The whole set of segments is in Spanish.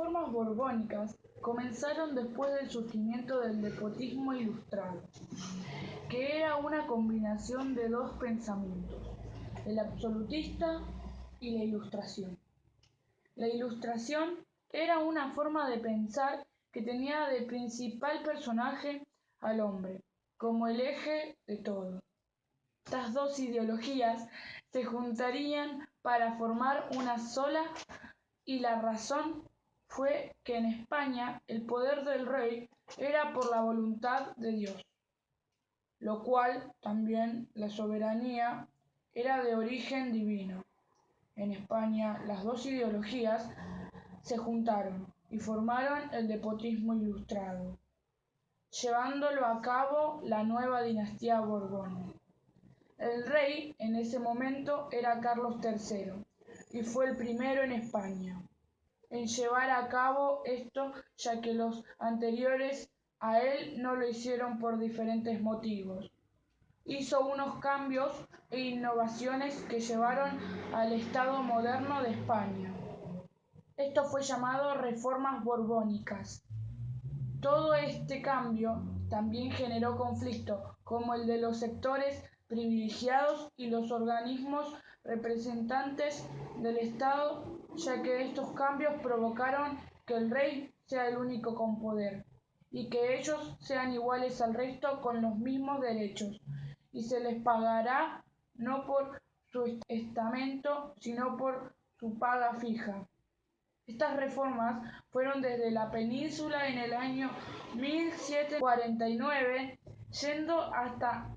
Reformas borbónicas comenzaron después del surgimiento del despotismo ilustrado, que era una combinación de dos pensamientos, el absolutista y la ilustración. La ilustración era una forma de pensar que tenía de principal personaje al hombre, como el eje de todo. Estas dos ideologías se juntarían para formar una sola, y la razón fue que en España el poder del rey era por la voluntad de Dios, lo cual también la soberanía era de origen divino. En España las dos ideologías se juntaron y formaron el despotismo ilustrado, llevándolo a cabo la nueva dinastía Borbón. El rey en ese momento era Carlos III y fue el primero en España en llevar a cabo esto, ya que los anteriores a él no lo hicieron por diferentes motivos. Hizo unos cambios e innovaciones que llevaron al Estado moderno de España. Esto fue llamado reformas borbónicas. Todo este cambio también generó conflictos, como el de los sectores privilegiados y los organismos representantes del Estado, ya que estos cambios provocaron que el rey sea el único con poder, y que ellos sean iguales al resto con los mismos derechos, y se les pagará no por su estamento, sino por su paga fija. Estas reformas fueron desde la península en el año 1749, yendo hasta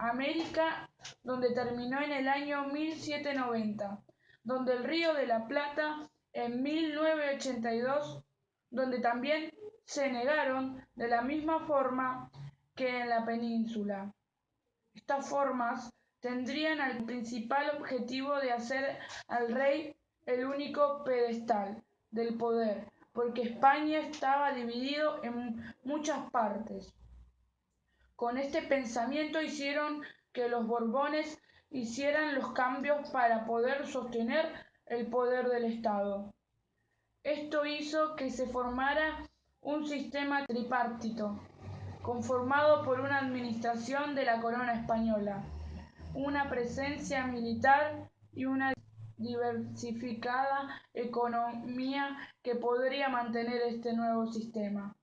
América, donde terminó en el año 1790, donde el Río de la Plata en 1982, donde también se negaron de la misma forma que en la península. Estas formas tendrían el principal objetivo de hacer al rey el único pedestal del poder, porque España estaba dividido en muchas partes. Con este pensamiento hicieron que los Borbones hicieran los cambios para poder sostener el poder del Estado. Esto hizo que se formara un sistema tripartito, conformado por una administración de la corona española, una presencia militar y una diversificada economía que podría mantener este nuevo sistema.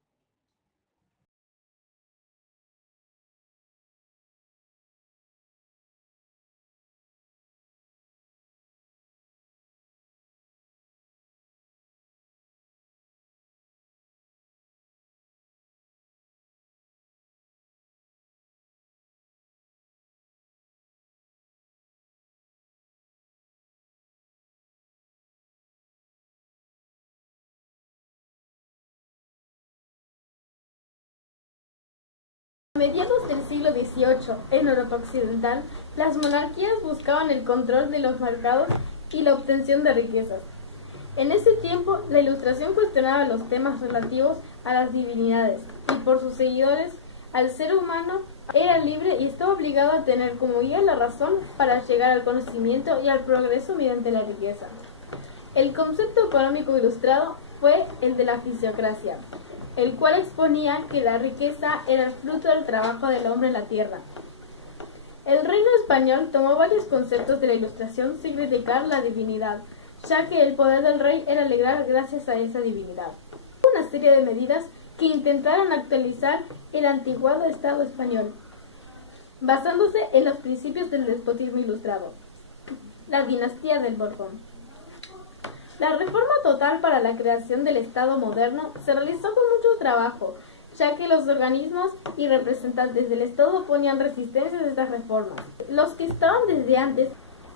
A mediados del siglo XVIII, en Europa occidental, las monarquías buscaban el control de los mercados y la obtención de riquezas. En ese tiempo, la Ilustración cuestionaba los temas relativos a las divinidades y, por sus seguidores, al ser humano era libre y estaba obligado a tener como guía la razón para llegar al conocimiento y al progreso mediante la riqueza. El concepto económico ilustrado fue el de la fisiocracia, el cual exponía que la riqueza era el fruto del trabajo del hombre en la tierra. El reino español tomó varios conceptos de la Ilustración sin criticar la divinidad, ya que el poder del rey era alegrar gracias a esa divinidad. Hubo una serie de medidas que intentaron actualizar el antiguado Estado español, basándose en los principios del despotismo ilustrado. La dinastía del Borbón. La reforma total para la creación del Estado moderno se realizó con mucho trabajo, ya que los organismos y representantes del Estado ponían resistencia a estas reformas. Los que estaban desde antes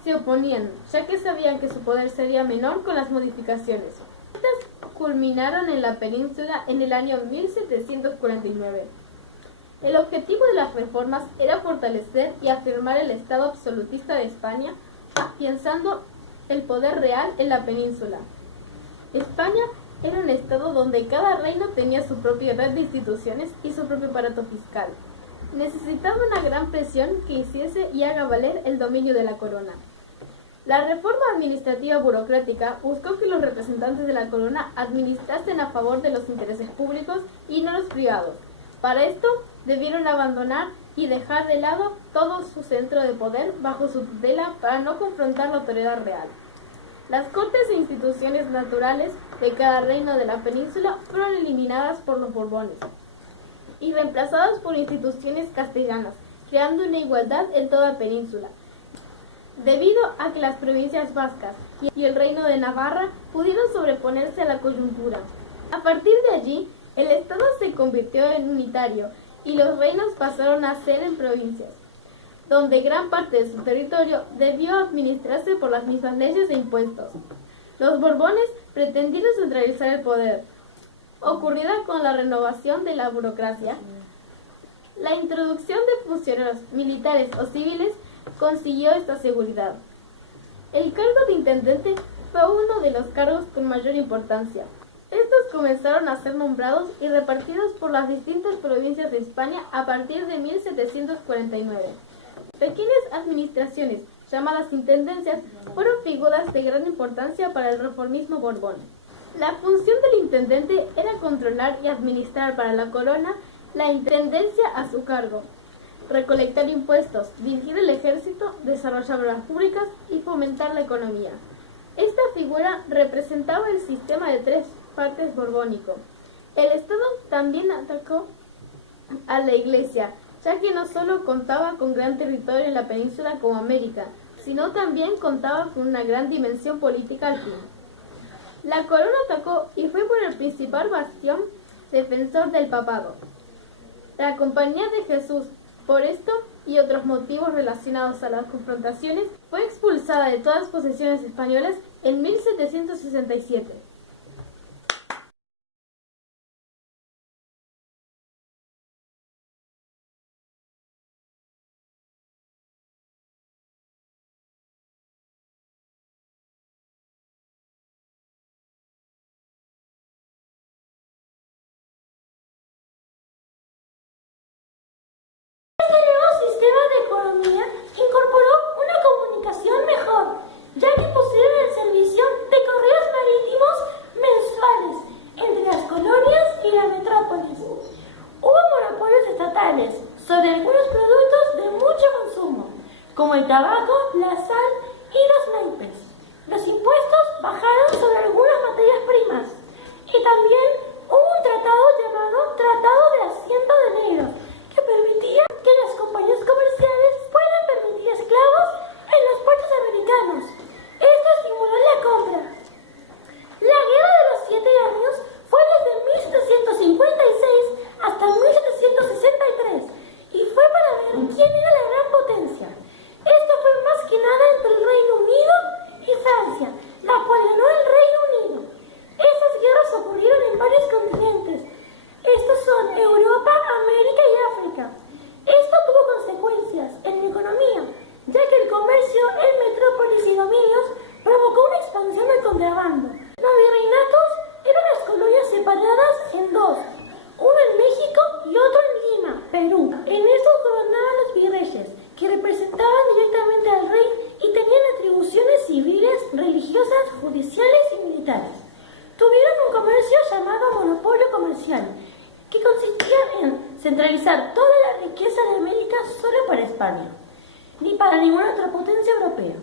se oponían, ya que sabían que su poder sería menor con las modificaciones. Estas culminaron en la península en el año 1749. El objetivo de las reformas era fortalecer y afirmar el Estado absolutista de España, afianzando el poder real en la península. España era un estado donde cada reino tenía su propia red de instituciones y su propio aparato fiscal. Necesitaba una gran presión que hiciese y haga valer el dominio de la corona. La reforma administrativa burocrática buscó que los representantes de la corona administrasen a favor de los intereses públicos y no los privados. Para esto, debieron abandonar y dejar de lado todo su centro de poder bajo su tutela para no confrontar la autoridad real. Las cortes e instituciones naturales de cada reino de la península fueron eliminadas por los Borbones y reemplazadas por instituciones castellanas, creando una igualdad en toda península, debido a que las provincias vascas y el reino de Navarra pudieron sobreponerse a la coyuntura. A partir de allí, el Estado se convirtió en unitario y los reinos pasaron a ser en provincias, donde gran parte de su territorio debió administrarse por las mismas leyes e impuestos. Los Borbones pretendieron centralizar el poder. Ocurrida con la renovación de la burocracia, la introducción de funcionarios militares o civiles consiguió esta seguridad. El cargo de intendente fue uno de los cargos con mayor importancia. Estos comenzaron a ser nombrados y repartidos por las distintas provincias de España a partir de 1749. Pequeñas administraciones, llamadas intendencias, fueron figuras de gran importancia para el reformismo borbón. La función del intendente era controlar y administrar para la corona la intendencia a su cargo, recolectar impuestos, dirigir el ejército, desarrollar obras públicas y fomentar la economía. Esta figura representaba el sistema de tres partes borbónico. El Estado también atacó a la Iglesia, ya que no solo contaba con gran territorio en la península como América, sino también contaba con una gran dimensión política al fin. La corona atacó y fue por el principal bastión defensor del papado, la Compañía de Jesús. Por esto y otros motivos relacionados a las confrontaciones, fue expulsada de todas posesiones españolas en 1767. Sistema de economía incorporó una comunicación mejor, ya que pusieron el servicio de correos marítimos mensuales entre las colonias y la metrópolis. Hubo monopolios estatales sobre algunos productos de mucho consumo, como el tabaco, la sal y los naipes. Los impuestos bajaron sobre algunas materias primas y también hubo un tratado llamado Tratado de Asiento de Negro, que permitía que las compañías comerciales puedan permitir esclavos en los puertos americanos. Esto estimuló la compra. La Guerra de los 7 Años fue desde 1756 hasta 1763 y fue para ver quién era la gran potencia. Esto fue más que nada entre el Reino Unido y Francia, la cual ganó el Reino Unido. Esas guerras ocurrieron en varios continentes. Estos son Europa, América y África. Esto tuvo consecuencias en la economía, ya que el comercio en metrópolis y dominios provocó una expansión del contrabando. Los virreinatos eran las colonias separadas en dos, uno en México y otro en Lima, Perú. En estos gobernaban los virreyes, que representaban directamente al rey y tenían atribuciones civiles, religiosas, judiciales y militares. Tuvieron un comercio llamado monopolio comercial, que consistía en centralizar toda la riqueza de América solo para España, ni para ninguna otra potencia europea.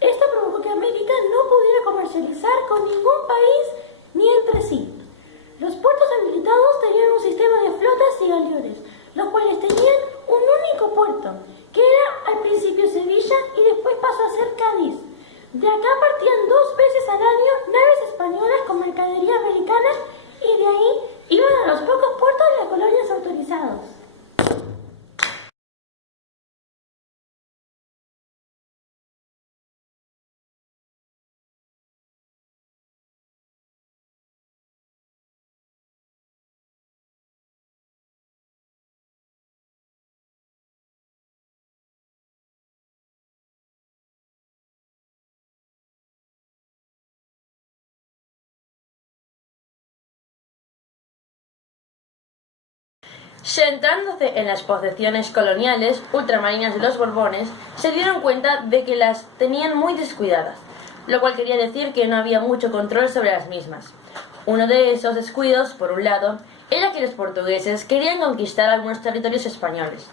Esto provocó que América no pudiera comercializar con ningún país ni entre sí. Los puertos habilitados tenían un sistema de flotas y galeones, los cuales tenían un único puerto, que era al principio Sevilla y después pasó a ser Cádiz. De acá partían 2 veces al año naves españolas con mercadería americana y de ahí iban a los pocos puertos de las colonias autorizados. Centrándose en las posesiones coloniales ultramarinas de los Borbones, se dieron cuenta de que las tenían muy descuidadas, lo cual quería decir que no había mucho control sobre las mismas. Uno de esos descuidos, por un lado, era que los portugueses querían conquistar algunos territorios españoles,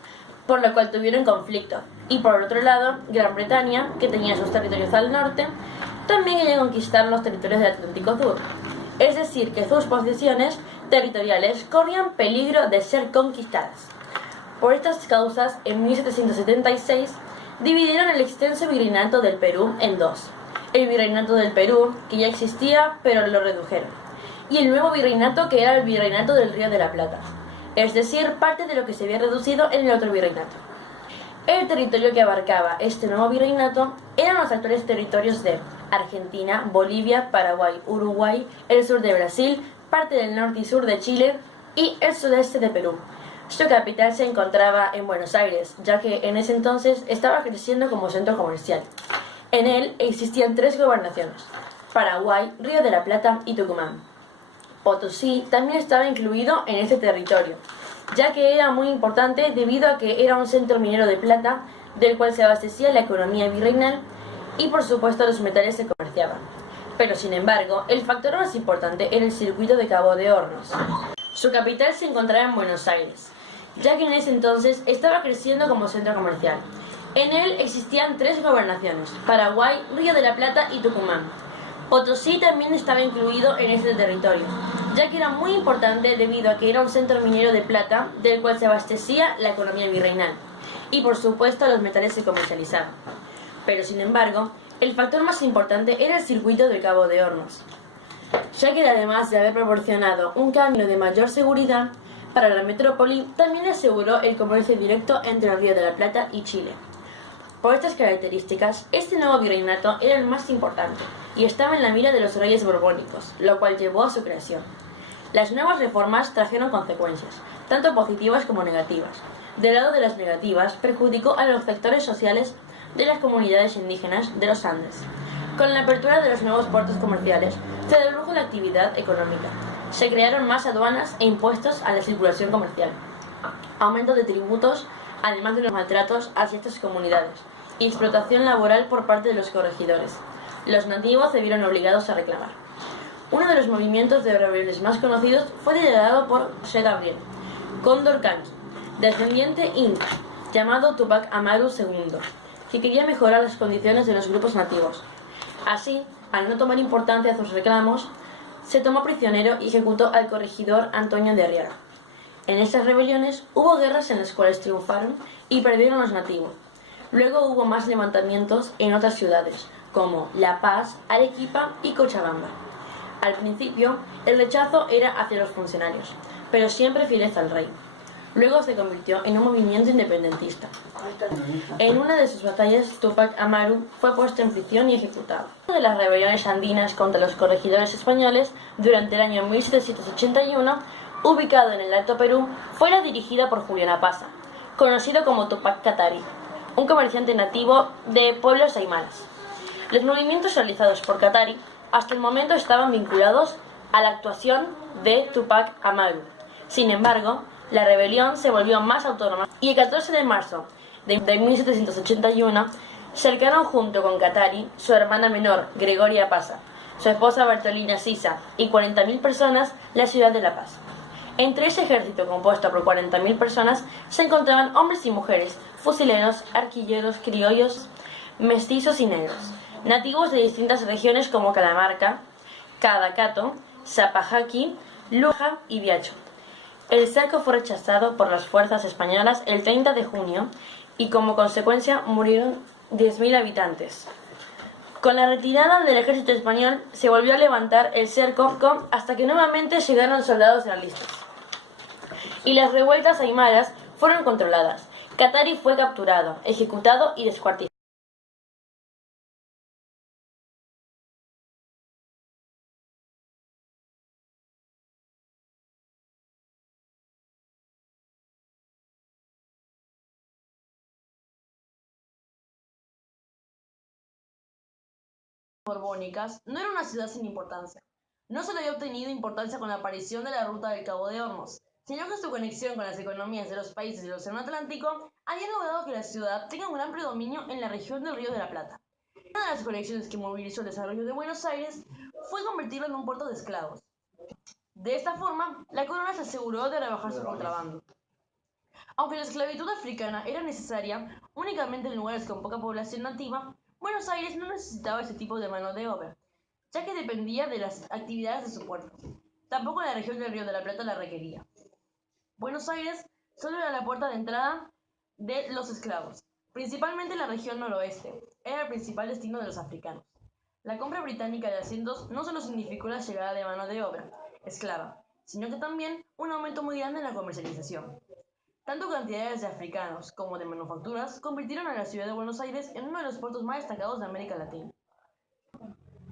por lo cual tuvieron conflicto, y por otro lado, Gran Bretaña, que tenía sus territorios al norte, también quería conquistar los territorios del Atlántico Sur, es decir, que sus posesiones territoriales corrían peligro de ser conquistadas. Por estas causas, en 1776, dividieron el extenso virreinato del Perú en dos: el virreinato del Perú, que ya existía pero lo redujeron, y el nuevo virreinato, que era el virreinato del Río de la Plata, es decir, parte de lo que se había reducido en el otro virreinato. El territorio que abarcaba este nuevo virreinato eran los actuales territorios de Argentina, Bolivia, Paraguay, Uruguay, el sur de Brasil, parte del norte y sur de Chile y el sudeste de Perú. Su capital se encontraba en Buenos Aires, ya que en ese entonces estaba creciendo como centro comercial. En él existían 3 gobernaciones: Paraguay, Río de la Plata y Tucumán. Potosí también estaba incluido en este territorio, ya que era muy importante debido a que era un centro minero de plata, del cual se abastecía la economía virreinal y por supuesto los metales se comerciaban. Pero sin embargo, el factor más importante era el circuito de Cabo de Hornos. Su capital se encontraba en Buenos Aires, ya que en ese entonces estaba creciendo como centro comercial. En él existían 3 gobernaciones: Paraguay, Río de la Plata y Tucumán. Potosí también estaba incluido en este territorio, ya que era muy importante debido a que era un centro minero de plata, del cual se abastecía la economía virreinal, y por supuesto los metales se comercializaban. Pero sin embargo, el factor más importante era el circuito del Cabo de Hornos, ya que además de haber proporcionado un camino de mayor seguridad para la metrópoli, también aseguró el comercio directo entre el Río de la Plata y Chile. Por estas características, este nuevo virreinato era el más importante y estaba en la mira de los reyes borbónicos, lo cual llevó a su creación. Las nuevas reformas trajeron consecuencias, tanto positivas como negativas. Del lado de las negativas, perjudicó a los sectores sociales de las comunidades indígenas de los Andes. Con la apertura de los nuevos puertos comerciales, se redujo la actividad económica. Se crearon más aduanas e impuestos a la circulación comercial, aumento de tributos, además de los maltratos hacia estas comunidades, y explotación laboral por parte de los corregidores. Los nativos se vieron obligados a reclamar. Uno de los movimientos de rebeldes más conocidos fue liderado por José Gabriel Condorcanqui, descendiente inca, llamado Tupac Amaru II, que quería mejorar las condiciones de los grupos nativos. Así, al no tomar importancia a sus reclamos, se tomó prisionero y ejecutó al corregidor Antonio de Arriaga. En estas rebeliones hubo guerras en las cuales triunfaron y perdieron los nativos. Luego hubo más levantamientos en otras ciudades, como La Paz, Arequipa y Cochabamba. Al principio, el rechazo era hacia los funcionarios, pero siempre fieles al rey. Luego se convirtió en un movimiento independentista. En una de sus batallas, Tupac Amaru fue puesto en prisión y ejecutado. Una de las rebeliones andinas contra los corregidores españoles durante el año 1781, ubicado en el Alto Perú, fue la dirigida por Julián Pasa, conocido como Tupac Katari, un comerciante nativo de pueblos aymaras. Los movimientos realizados por Katari hasta el momento estaban vinculados a la actuación de Tupac Amaru. Sin embargo, la rebelión se volvió más autónoma y el 14 de marzo de 1781 cercaron junto con Katari su hermana menor, Gregoria Pasa, su esposa Bartolina Sisa y 40.000 personas la ciudad de La Paz. Entre ese ejército compuesto por 40.000 personas se encontraban hombres y mujeres, fusileros, arquilleros, criollos, mestizos y negros, nativos de distintas regiones como Catamarca, Cadacato, Zapajaqui, Luja y Viacho. El cerco fue rechazado por las fuerzas españolas el 30 de junio y como consecuencia murieron 10.000 habitantes. Con la retirada del ejército español se volvió a levantar el cerco hasta que nuevamente llegaron soldados realistas y las revueltas aymaras fueron controladas. Katari fue capturado, ejecutado y descuartizado. Borbónicas no era una ciudad sin importancia. No se le había obtenido importancia con la aparición de la ruta del Cabo de Hornos, sino que su conexión con las economías de los países del Océano Atlántico había logrado que la ciudad tenga un gran predominio en la región del Río de la Plata. Una de las conexiones que movilizó el desarrollo de Buenos Aires fue convertirlo en un puerto de esclavos. De esta forma, la corona se aseguró de rebajar su contrabando. Aunque la esclavitud africana era necesaria únicamente en lugares con poca población nativa, Buenos Aires no necesitaba ese tipo de mano de obra, ya que dependía de las actividades de su puerto. Tampoco la región del Río de la Plata la requería. Buenos Aires solo era la puerta de entrada de los esclavos, principalmente en la región noroeste. Era el principal destino de los africanos. La compra británica de asientos no solo significó la llegada de mano de obra esclava, sino que también un aumento muy grande en la comercialización. Tanto cantidades de africanos como de manufacturas convirtieron a la ciudad de Buenos Aires en uno de los puertos más destacados de América Latina.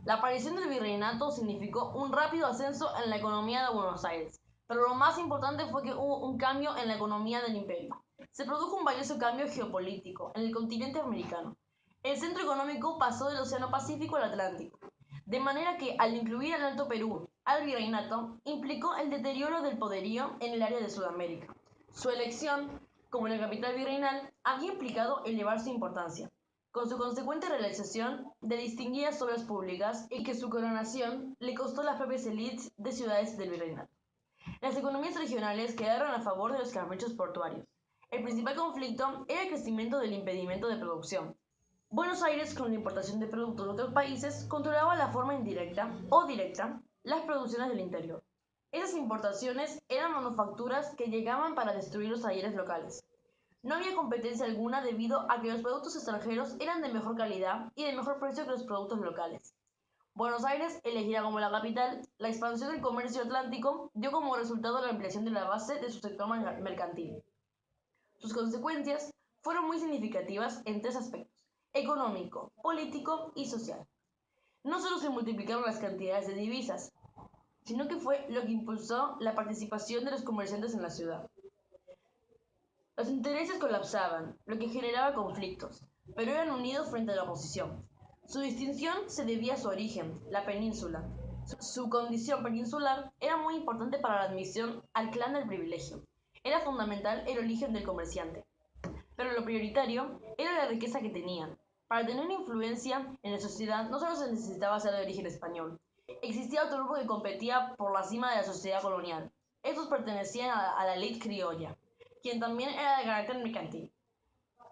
La aparición del virreinato significó un rápido ascenso en la economía de Buenos Aires, pero lo más importante fue que hubo un cambio en la economía del imperio. Se produjo un valioso cambio geopolítico en el continente americano. El centro económico pasó del Océano Pacífico al Atlántico, de manera que al incluir al Alto Perú al virreinato, implicó el deterioro del poderío en el área de Sudamérica. Su elección como la capital virreinal había implicado elevar su importancia, con su consecuente realización de distinguidas obras públicas y que su coronación le costó las propias élites de ciudades del virreinato. Las economías regionales quedaron a favor de los caprichos portuarios. El principal conflicto era el crecimiento del impedimento de producción. Buenos Aires, con la importación de productos de otros países, controlaba de forma indirecta o directa las producciones del interior. Esas importaciones eran manufacturas que llegaban para destruir los talleres locales. No había competencia alguna debido a que los productos extranjeros eran de mejor calidad y de mejor precio que los productos locales. Buenos Aires, elegida como la capital, la expansión del comercio atlántico dio como resultado la ampliación de la base de su sector mercantil. Sus consecuencias fueron muy significativas en tres aspectos: económico, político y social. No solo se multiplicaron las cantidades de divisas, sino que fue lo que impulsó la participación de los comerciantes en la ciudad. Los intereses colapsaban, lo que generaba conflictos, pero eran unidos frente a la oposición. Su distinción se debía a su origen, la península. Su condición peninsular era muy importante para la admisión al clan del privilegio. Era fundamental el origen del comerciante. Pero lo prioritario era la riqueza que tenían. Para tener influencia en la sociedad no solo se necesitaba ser de origen español. Existía otro grupo que competía por la cima de la sociedad colonial. Estos pertenecían a la élite criolla, quien también era de carácter mercantil.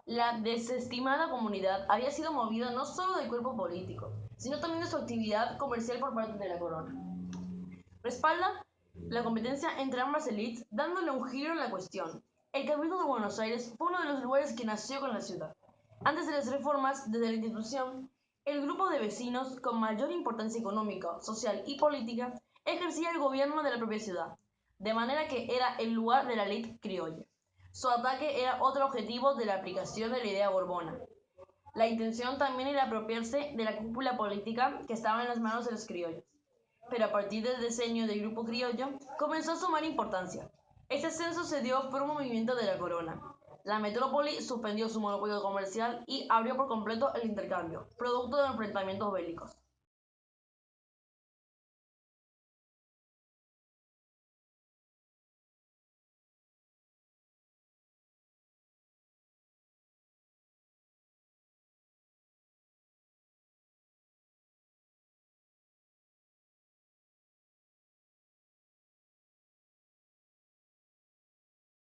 La desestimada comunidad había sido movida no solo del cuerpo político, sino también de su actividad comercial por parte de la corona. Respalda la competencia entre ambas élites, dándole un giro en la cuestión. El Cabildo de Buenos Aires fue uno de los lugares que nació con la ciudad. Antes de las reformas, desde la institución, el grupo de vecinos con mayor importancia económica, social y política ejercía el gobierno de la propia ciudad, de manera que era el lugar de la élite criolla. Su ataque era otro objetivo de la aplicación de la idea borbona. La intención también era apropiarse de la cúpula política que estaba en las manos de los criollos. Pero a partir del diseño del grupo criollo, comenzó a sumar importancia. Este ascenso se dio por un movimiento de la corona. La metrópoli suspendió su monopolio comercial y abrió por completo el intercambio, producto de enfrentamientos bélicos.